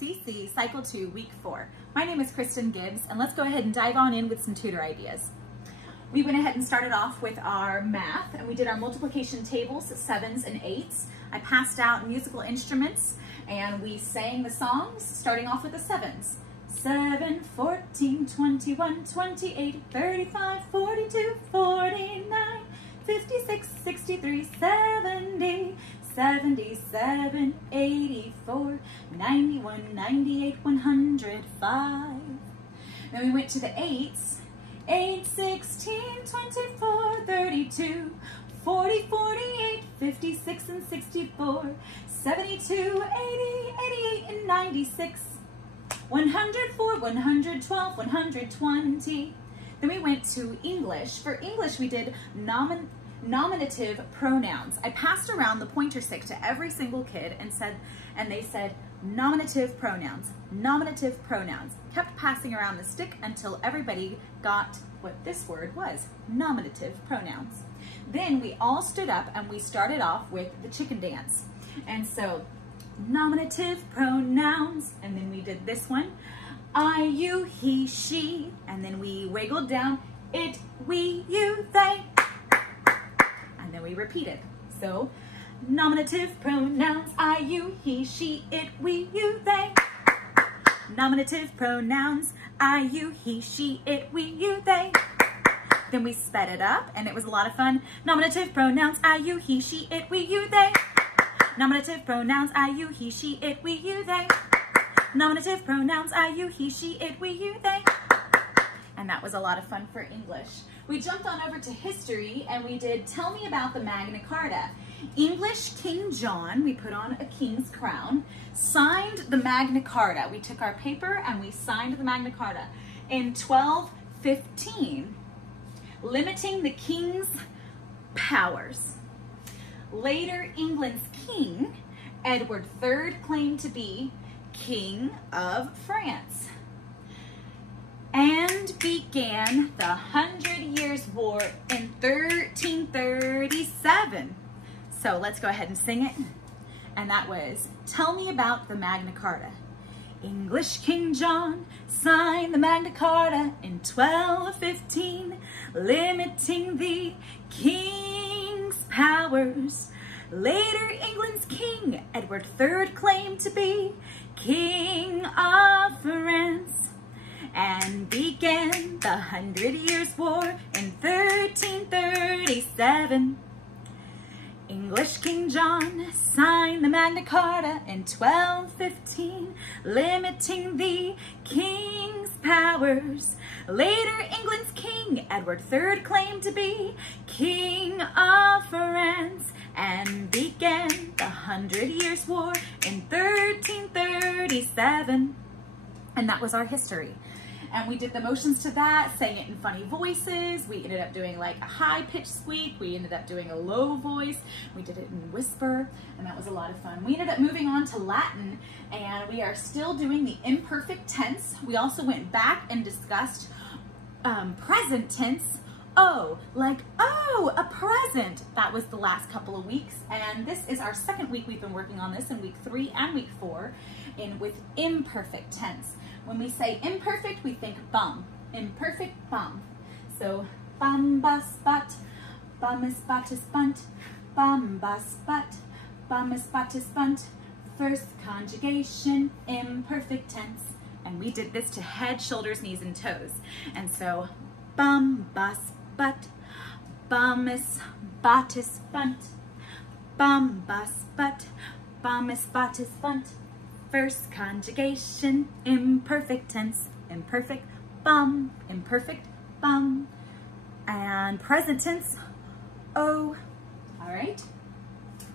CC Cycle 2, Week 4. My name is Kristen Gibbs, and let's go ahead and dive on in with some tutor ideas. We went ahead and started off with our math, and we did our multiplication tables, 7s and 8s. I passed out musical instruments, and we sang the songs, starting off with the 7s. 7, 14, 21, 28, 35, 42, 49, 56, 63, 70, 77, 84, 91, 98, 105. Then we went to the 8s. 8, 16, 24, 32, 40, 48, 56 and 64, 72, 80, 88 and 96, 104, 112, 120. Then we went to English. For English, we did nominative pronouns. I passed around the pointer stick to every single kid and they said nominative pronouns, nominative pronouns. Kept passing around the stick until everybody got what this word was, nominative pronouns. Then we all stood up and we started off with the chicken dance. And so nominative pronouns, and then we did this one, I, you, he, she, and then we wiggled down, it, we, you, they, and then we repeated. So nominative pronouns, I, you, he, she, it, we, you, they. Nominative pronouns, I, you, he, she, it, we, you, they. Then we sped it up, and it was a lot of fun. Nominative pronouns, I, you, he, she, it, we, you, they. Nominative pronouns, I, you, he, she, it, we, you, they. Nominative pronouns, I, you, he, she, it, we, you, they. And that was a lot of fun for English. We jumped on over to history, and we did Tell Me About the Magna Carta. English King John, we put on a king's crown, signed the Magna Carta. We took our paper and we signed the Magna Carta in 1215, limiting the king's powers. Later, England's king, Edward III, claimed to be King of France, and began the 100 Years' War in 1337. So let's go ahead and sing it. And that was Tell Me About the Magna Carta. English King John signed the Magna Carta in 1215, limiting the king's powers. Later, England's king, Edward III, claimed to be King of France, and began the 100 Years' War in 1337. English King John signed the Magna Carta in 1215, limiting the king's powers. Later, England's king, Edward III, claimed to be King of France, and began the 100 Years' War in 1337. And that was our history. And we did the motions to that, sang it in funny voices. We ended up doing like a high-pitched squeak. We ended up doing a low voice. We did it in whisper, and that was a lot of fun. We ended up moving on to Latin, and we are still doing the imperfect tense. We also went back and discussed present tense. Oh, like, oh, a present. That was the last couple of weeks, and this is our second week we've been working on this in week 3 and week 4 with imperfect tense. When we say imperfect, we think bum. Imperfect bum. So bum bus but, bum is but is bunt, bum bus but, bum is but is bunt. First conjugation, imperfect tense. And we did this to head, shoulders, knees, and toes. And so bum bus but, bum is but is bunt, bum bus but, bum is but is bunt. First conjugation, imperfect tense, imperfect bum, imperfect bum. And present tense, oh. All right,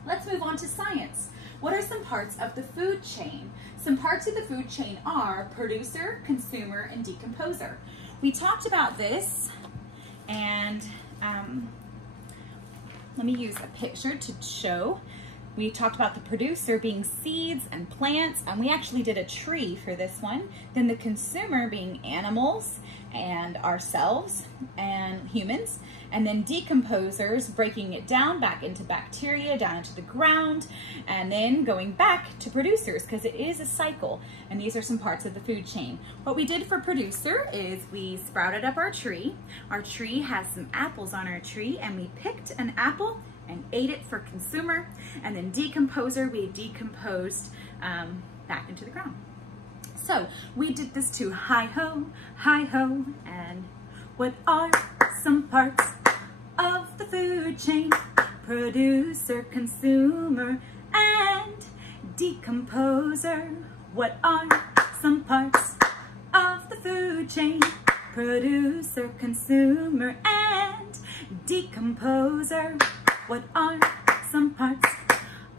let's move on to science. What are some parts of the food chain? Some parts of the food chain are producer, consumer, and decomposer. We talked about this, and let me use a picture to show. We talked about the producer being seeds and plants, and we actually did a tree for this one. Then the consumer being animals and ourselves and humans. And then decomposers, breaking it down back into bacteria, down into the ground, and then going back to producers, because it is a cycle. And these are some parts of the food chain. What we did for producer is we sprouted up our tree. Our tree has some apples on our tree, and we picked an apple and ate it for consumer. And then decomposer, we decomposed back into the ground. So we did this to hi-ho, and what are some parts of the food chain? Producer, consumer, and decomposer. What are some parts of the food chain? Producer, consumer, and decomposer. What are some parts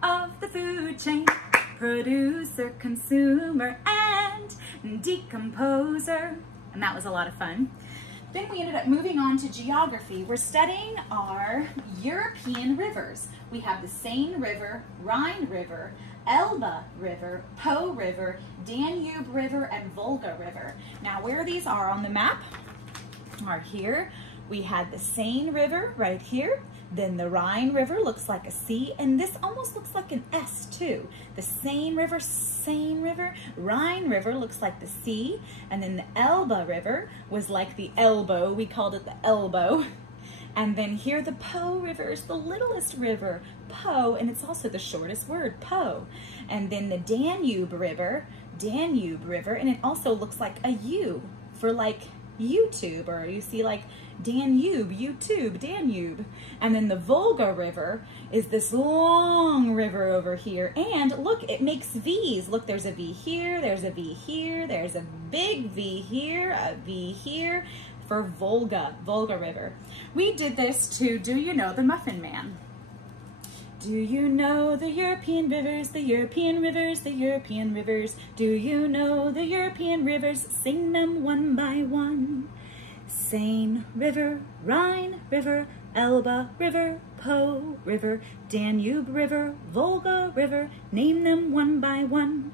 of the food chain? Producer, consumer, and decomposer. And that was a lot of fun. Then we ended up moving on to geography. We're studying our European rivers. We have the Seine River, Rhine River, Elbe River, Po River, Danube River, and Volga River. Now where these are on the map are here. We had the Seine River right here. Then the Rhine River looks like a C, and this almost looks like an S too. The Seine River, Rhine River looks like the C, and then the Elbe River was like the elbow. We called it the elbow. And then here the Po River is the littlest river, Po, and it's also the shortest word, Po. And then the Danube River, and it also looks like a U for like YouTube, or you see like Danube, YouTube, Danube. And then the Volga River is this long river over here. And look, it makes V's. Look, there's a V here, there's a V here, there's a big V here, a V here for Volga River. We did this to Do You Know the Muffin Man? Do you know the European rivers, the European rivers, the European rivers? Do you know the European rivers? Sing them one by one. Seine River, Rhine River, Elbe River, Po River, Danube River, Volga River. Name them one by one.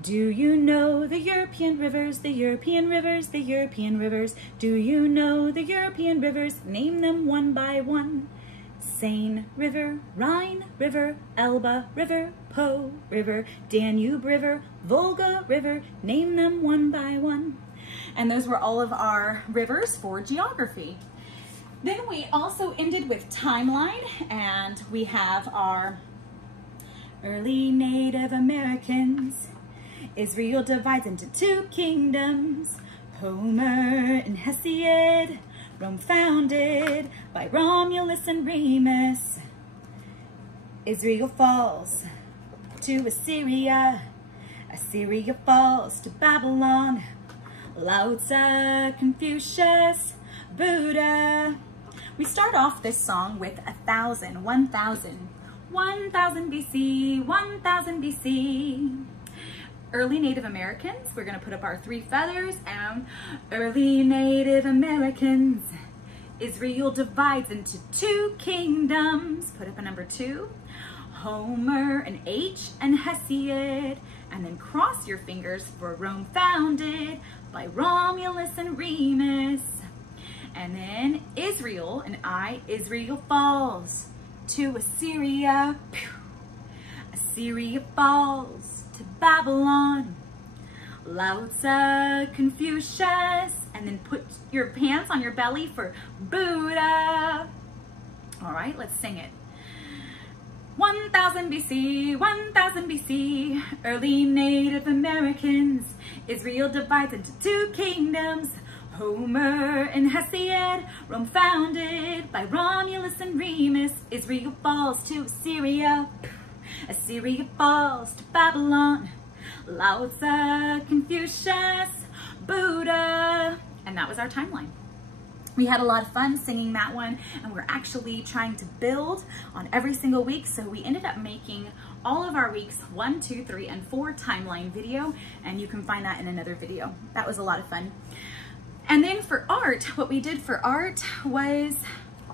Do you know the European rivers, the European rivers, the European rivers? Do you know the European rivers? Name them one by one. Seine River, Rhine River, Elbe River, Po River, Danube River, Volga River. Name them one by one. And those were all of our rivers for geography. Then we also ended with timeline, and we have our early Native Americans. Israel divides into two kingdoms, Homer and Hesiod. Rome founded by Romulus and Remus. Israel falls to Assyria. Assyria falls to Babylon. Lao Tzu, Confucius, Buddha. We start off this song with 1,000, 1,000. 1,000 BC, 1,000 BC. Early Native Americans, we're gonna put up our three feathers, and early Native Americans. Israel divides into two kingdoms. Put up a number 2. Homer, an H, and Hesiod. And then cross your fingers for Rome founded by Romulus and Remus. And then Israel, an I, Israel falls to Assyria. Assyria falls to Babylon. Lao Tzu, Confucius, and then put your hands on your belly for Buddha. All right, let's sing it. 1,000 BC, 1,000 BC, early Native Americans. Israel divides into two kingdoms, Homer and Hesiod. Rome founded by Romulus and Remus. Israel falls to Assyria. Assyria falls to Babylon. Lao Tzu, Confucius, Buddha. And that was our timeline. We had a lot of fun singing that one, and we're actually trying to build on every single week. So we ended up making all of our weeks 1, 2, 3, and 4 timeline video, and you can find that in another video. That was a lot of fun. And then for art, what we did for art was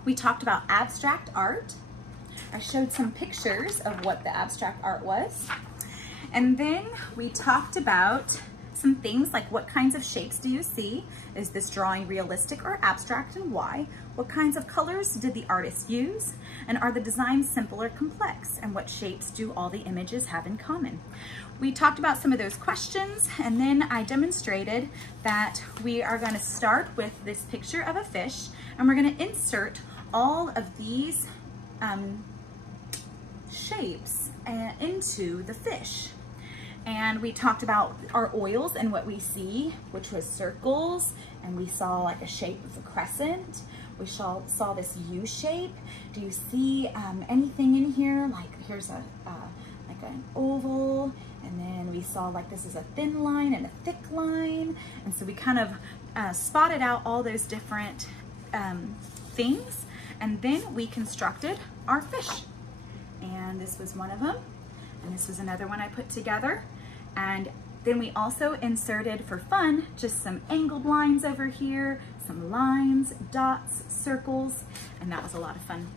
we talked about abstract art. I showed some pictures of what the abstract art was. And then we talked about some things like what kinds of shapes do you see? Is this drawing realistic or abstract, and why? What kinds of colors did the artist use? And are the designs simple or complex? And what shapes do all the images have in common? We talked about some of those questions, and then I demonstrated that we are going to start with this picture of a fish, and we're going to insert all of these shapes into the fish. And we talked about our oils and what we see, which was circles, and we saw like a shape of a crescent. We saw this U shape. Do you see anything in here? Like here's like an oval, and then we saw like this is a thin line and a thick line. And so we kind of spotted out all those different things, and then we constructed our fish. And this was one of them, and this was another one I put together. And then we also inserted, for fun, just some angled lines over here, some lines, dots, circles, and that was a lot of fun.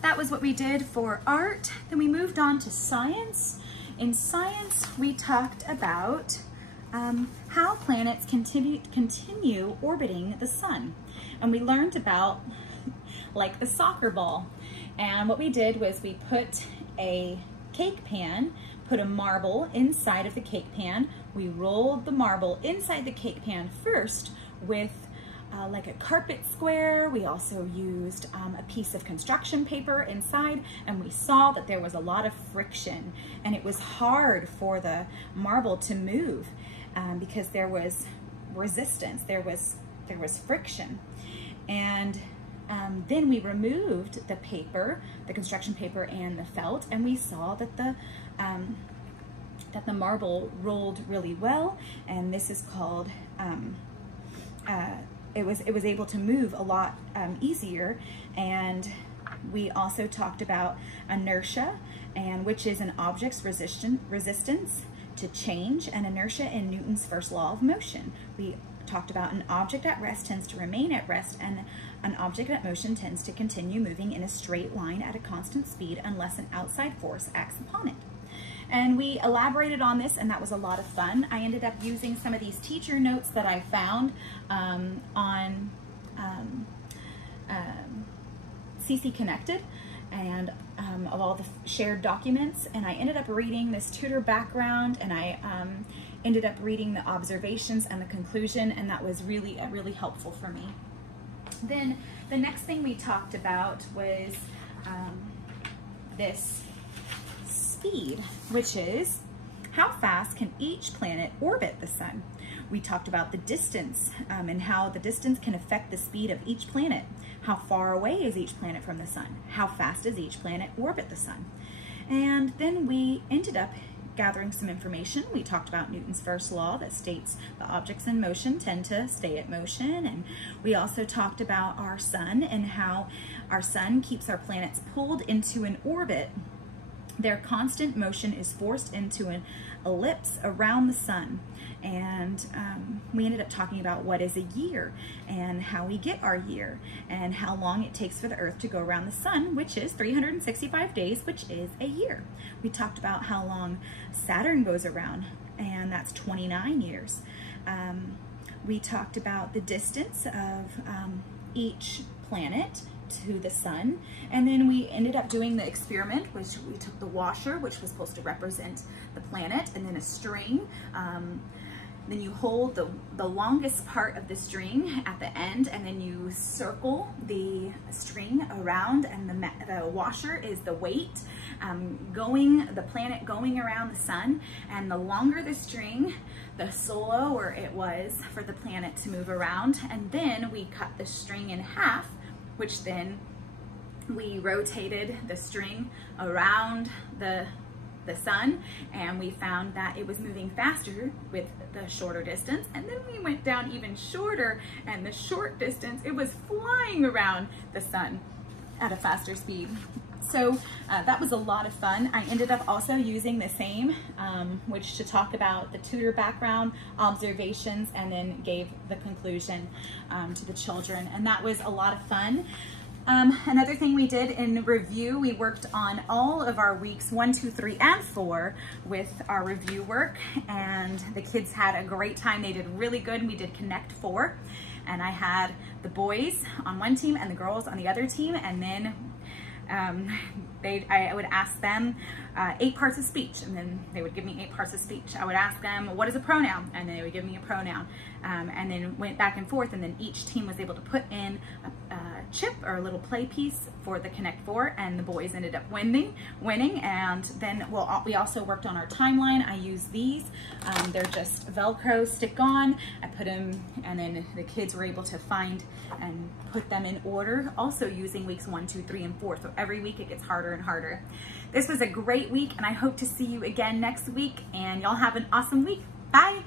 That was what we did for art. Then we moved on to science. In science, we talked about how planets continue orbiting the sun. And we learned about like the soccer ball. And what we did was we put a cake pan, put a marble inside of the cake pan. We rolled the marble inside the cake pan first with like a carpet square. We also used a piece of construction paper inside, and we saw that there was a lot of friction, and it was hard for the marble to move because there was resistance, there was friction. And then we removed the paper, the construction paper and the felt, and we saw that the marble rolled really well, and this is called, it was able to move a lot easier. And we also talked about inertia, and which is an object's resistance to change, and inertia in Newton's first law of motion. We talked about an object at rest tends to remain at rest, and an object at motion tends to continue moving in a straight line at a constant speed unless an outside force acts upon it. And we elaborated on this, and that was a lot of fun. I ended up using some of these teacher notes that I found on CC Connected, and of all the shared documents, and I ended up reading this tutor background, and I ended up reading the observations and the conclusion, and that was really helpful for me. Then the next thing we talked about was this speed, which is how fast can each planet orbit the sun. We talked about the distance and how the distance can affect the speed of each planet. How far away is each planet from the sun? How fast does each planet orbit the sun? And then we ended up gathering some information. We talked about Newton's first law that states the objects in motion tend to stay at motion, and we also talked about our sun and how our sun keeps our planets pulled into an orbit. Their constant motion is forced into an ellipse around the sun. And we ended up talking about what is a year and how we get our year and how long it takes for the Earth to go around the sun, which is 365 days, which is a year. We talked about how long Saturn goes around, and that's 29 years. We talked about the distance of each planet to the sun, and then we ended up doing the experiment, which we took the washer, which was supposed to represent the planet, and then a string. Then you hold the longest part of the string at the end, and then you circle the string around, and the washer is the weight the planet going around the sun. And the longer the string, the slower it was for the planet to move around. And then we cut the string in half, which then we rotated the string around the sun, and we found that it was moving faster with the shorter distance. And then we went down even shorter, and the short distance, it was flying around the sun at a faster speed. So that was a lot of fun. I ended up also using the same, which to talk about the tutor background, observations, and then gave the conclusion to the children. And that was a lot of fun. Another thing we did in review, we worked on all of our weeks 1, 2, 3, and 4 with our review work, and the kids had a great time. They did really good. We did Connect 4, and I had the boys on one team and the girls on the other team, and then I would ask them 8 parts of speech, and then they would give me 8 parts of speech. I would ask them, what is a pronoun? And they would give me a pronoun. And then went back and forth, and then each team was able to put in a chip or a little play piece for the Connect 4, and the boys ended up winning. And then we also worked on our timeline. I use these. They're just Velcro stick-on. I put them, and then the kids were able to find and put them in order, also using weeks 1, 2, 3, and 4. So every week it gets harder and harder. This was a great week, and I hope to see you again next week, and y'all have an awesome week. Bye.